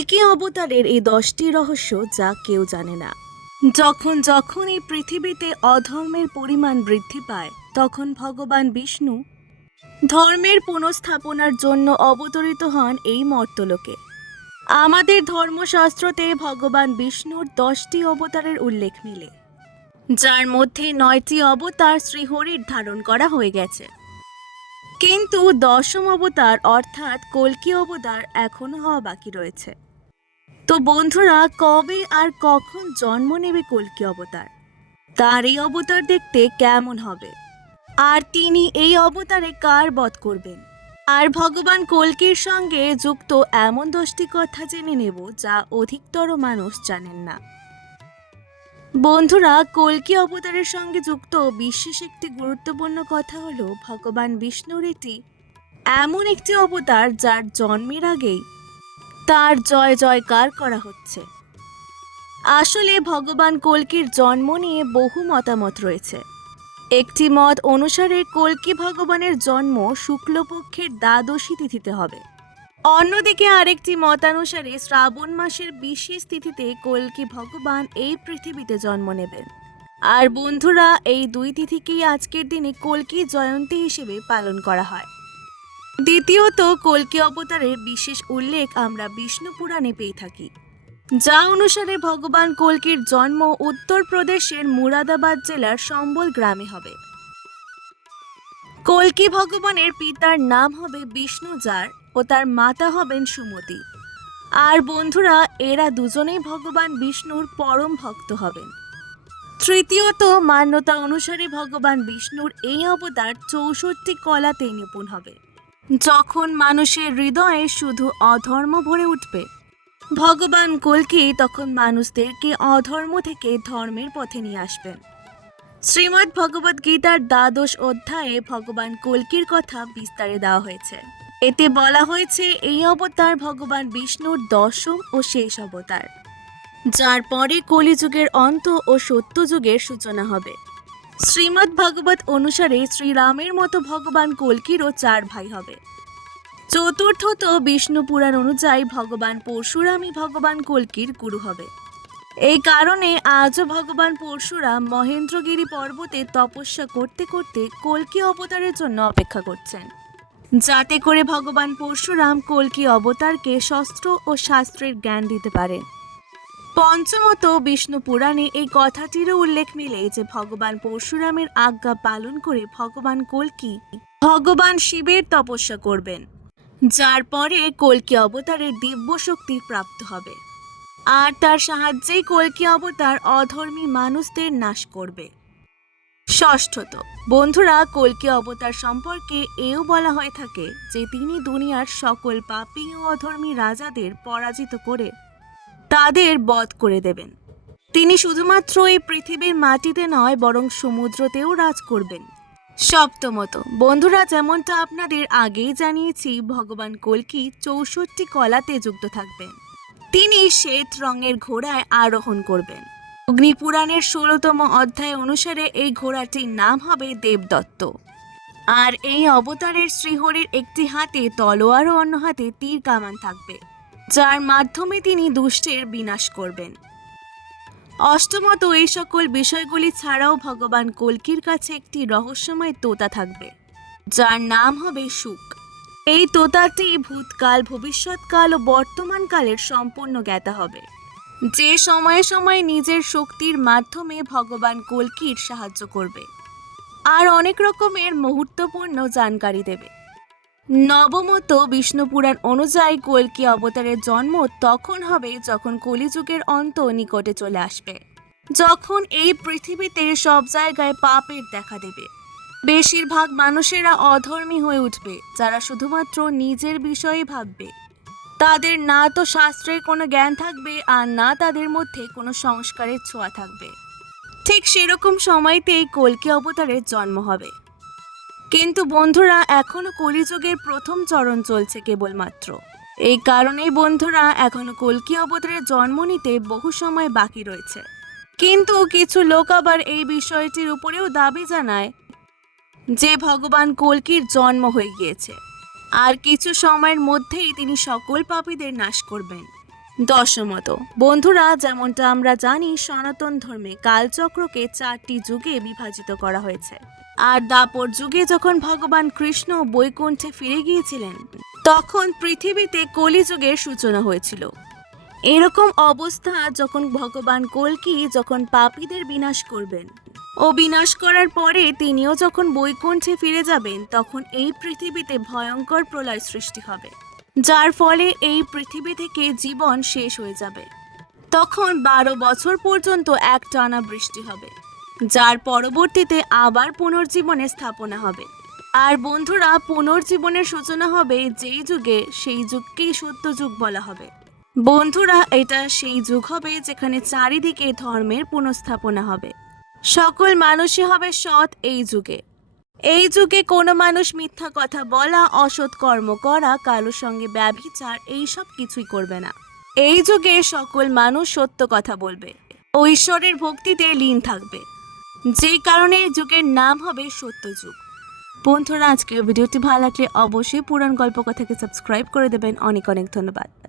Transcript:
কল্কি অবতারের এই দশটি রহস্য যা কেউ জানে না। যখন যখন এই পৃথিবীতে অধর্মের পরিমাণ বৃদ্ধি পায়, তখন ভগবান বিষ্ণু ধর্মের পুনঃস্থাপনার জন্য অবতরিত হন এই মর্তলোকে। আমাদের ধর্মশাস্ত্রতে ভগবান বিষ্ণুর দশটি অবতারের উল্লেখ মিলে, যার মধ্যে নয়টি অবতার শ্রীহরির ধারণ করা হয়ে গেছে। কিন্তু দশম অবতার অর্থাৎ কল্কি অবতার এখনও হওয়া বাকি রয়েছে। তো বন্ধুরা, কবে আর কখন জন্ম নেবে কল্কি অবতার? তার এই অবতার দেখতে কেমন হবে? আর তিনি এই অবতারে কার বধ করবেন? আর ভগবান কল্কির সঙ্গে যুক্ত এমন দশটি কথা জেনে নেব যা অধিকতর মানুষ জানেন না। বন্ধুরা, কল্কি অবতারের সঙ্গে যুক্ত বিশেষ একটি গুরুত্বপূর্ণ কথা হলো, ভগবান বিষ্ণুর এটি এমন একটি অবতার যার জন্মের আগেই তার জয় জয়কার করা হচ্ছে। আসলে ভগবান কল্কির জন্ম নিয়ে বহু মতামত রয়েছে। একটি মত অনুসারে কল্কি ভগবানের জন্ম শুক্লপক্ষের দ্বাদশী তিথিতে হবে। অন্যদিকে আরেকটি মতানুসারে শ্রাবণ মাসের বিশেষ তিথিতে কল্কি ভগবান এই পৃথিবীতে জন্ম নেবেন। আর বন্ধুরা, এই দুই তিথিকেই আজকের দিনে কল্কি জয়ন্তী হিসেবে পালন করা হয়। দ্বিতীয়ত, কল্কি অবতারের বিশেষ উল্লেখ আমরা বিষ্ণু পুরাণে পেয়ে থাকি, যা অনুসারে ভগবান কল্কির জন্ম উত্তরপ্রদেশের মুরাদাবাদ জেলার সম্বল গ্রামে হবে। কল্কি ভগবানের পিতার নাম হবে বিষ্ণু যার ও তার মাতা হবেন সুমতি। আর বন্ধুরা, এরা দুজনেই ভগবান বিষ্ণুর পরম ভক্ত হবেন। তৃতীয়ত, মান্যতা অনুসারে ভগবান বিষ্ণুর এই অবতার চৌষট্টি কলাতে নিপুণ হবে। যখন মানুষের হৃদয়ে শুধু অধর্ম ভরে উঠবে, ভগবান কল্কি তখন মানুষদেরকে অধর্ম থেকে ধর্মের পথে নিয়ে আসবেন। শ্রীমদ্ ভগবদ গীতার দ্বাদশ অধ্যায়ে ভগবান কল্কির কথা বিস্তারে দেওয়া হয়েছে। এতে বলা হয়েছে, এই অবতার ভগবান বিষ্ণুর দশম ও শেষ অবতার, যার পরে কলিযুগের অন্ত ও সত্যযুগের সূচনা হবে। শ্রীমদ্ ভাগবত অনুসারে শ্রীরামের মতো ভগবান কল্কিরও চার ভাই হবে। চতুর্থত বিষ্ণু পুরাণ অনুযায়ী ভগবান পরশুরামই ভগবান কল্কির গুরু হবে। এই কারণে আজও ভগবান পরশুরাম মহেন্দ্রগিরি পর্বতে তপস্যা করতে করতে কল্কি অবতারের জন্য অপেক্ষা করছেন। যাতে করে ভগবান পরশুরাম কল্কি অবতারকে শস্ত্র ও শাস্ত্রের জ্ঞান দিতে পারেন পঞ্চমত বিষ্ণু পুরাণে এই কথাটিরও উল্লেখ মিলে যে ভগবান পরশুরামের আজ্ঞা পালন করে ভগবান কল্কি, ভগবান শিবের তপস্যা করবেন, যার পরে কল্কি অবতারের দিব্য শক্তি প্রাপ্ত হবে। আর তার সাহায্যেই কল্কি অবতার অধর্মী মানুষদের নাশ করবে। ষষ্ঠত, বন্ধুরা, কল্কি অবতার সম্পর্কে এও বলা হয়ে থাকে যে তিনি দুনিয়ার সকল পাপী ও অধর্মী রাজাদের পরাজিত করে তাদের বধ করে দেবেন। তিনি শুধুমাত্র এই পৃথিবীর মাটিতে নয়, বরং সমুদ্রতেও রাজ করবেন। সপ্তমত, বন্ধুরা, যেমনটা আপনাদের আগেই জানিয়েছি, ভগবান কল্কি চৌষট্টি কলাতে যুক্ত থাকবেন। তিনি শ্বেত রঙের ঘোড়ায় আরোহণ করবেন। অগ্নিপুরাণের ষোলতম অধ্যায় অনুসারে এই ঘোড়াটির নাম হবে দেবদত্ত। আর এই অবতারের শ্রীহরির একটি হাতে তলোয়ার ও অন্য হাতে তীর কামান থাকবে। যার মাধ্যমে তিনি দুষ্টের বিনাশ করবেন। অষ্টমত এই সকল বিষয়গুলি ছাড়াও ভগবান কল্কির কাছে একটি রহস্যময় তোতা থাকবে, যার নাম হবে সুখ। এই তোতাটি ভূতকাল, ভবিষ্যৎকাল ও বর্তমানকালের সম্পূর্ণ জ্ঞাতা হবে, যে সময়ে সময়ে নিজের শক্তির মাধ্যমে ভগবান কল্কির সাহায্য করবে। আর অনেক রকমের মুহূর্তপূর্ণ জানকারি দেবে। নবমত বিষ্ণু পুরাণ অনুযায়ী কল্কি অবতারের জন্ম তখন হবে যখন কলিযুগের অন্ত নিকটে চলে আসবে। যখন এই পৃথিবীতে সব জায়গায় পাপের দেখা দেবে। বেশিরভাগ মানুষেরা অধর্মী হয়ে উঠবে, যারা শুধুমাত্র নিজের বিষয়ে ভাববে। তাদের না তো শাস্ত্রের কোনো জ্ঞান থাকবে, আর না তাদের মধ্যে কোনো সংস্কারের ছোঁয়া থাকবে। ঠিক সেরকম সময়তেই কল্কি অবতারের জন্ম হবে। কিন্তু বন্ধুরা, এখনও কলিযুগের প্রথম চরণ চলছে কেবলমাত্র। এই কারণেই বন্ধুরা, এখনও কল্কি অবতারের জন্ম নিতে বহু সময় বাকি রয়েছে। কিন্তু কিছু লোক আবার এই বিষয়টির উপরেও দাবি জানায় যে ভগবান কল্কির জন্ম হয়ে গিয়েছে। আর কিছু সময়ের মধ্যেই তিনি সকল পাপীদের নাশ করবেন। দশমত। বন্ধুরা, যেমনটা আমরা জানি, সনাতন ধর্মে কালচক্রকে চারটি যুগে বিভাজিত করা হয়েছে। আর দাপর যুগে যখন ভগবান কৃষ্ণ বৈকুণ্ঠে ফিরে গিয়েছিলেন, তখন পৃথিবীতে কলিযুগের সূচনা হয়েছিল। এরকম অবস্থা যখন ভগবান কল্কি যখন পাপীদের বিনাশ করবেন ও বিনাশ করার পরে তিনিও যখন বৈকুণ্ঠে ফিরে যাবেন, তখন এই পৃথিবীতে ভয়ঙ্কর প্রলয় সৃষ্টি হবে। যার ফলে এই পৃথিবী থেকে জীবন শেষ হয়ে যাবে। তখন বারো বছর পর্যন্ত এক টানা বৃষ্টি হবে, যার পরবর্তীতে আবার পুনর্জীবনের স্থাপনা হবে। আর বন্ধুরা, পুনর্জীবনের সূচনা হবে যেই যুগে, সেই যুগকেই সত্য যুগ বলা হবে। বন্ধুরা, এটা সেই যুগ হবে যেখানে চারিদিকে ধর্মের পুনঃস্থাপনা হবে। সকল মানুষই হবে সৎ এই যুগে। এই যুগে কোনো মানুষ মিথ্যা কথা বলা, অসৎ কর্ম করা, কারোর সঙ্গে ব্যভিচার, এইসব কিছুই করবে না। এই যুগে সকল মানুষ সত্য কথা বলবে। ও ঈশ্বরের ভক্তিতে লীন থাকবে। যেই কারণে এই যুগের নাম হবে সত্য যুগ। বন্ধুরা, আজকের ভিডিওটি ভালো লাগলে অবশ্যই পুরাণ গল্প কথাকে সাবস্ক্রাইব করে দেবেন। অনেক অনেক ধন্যবাদ।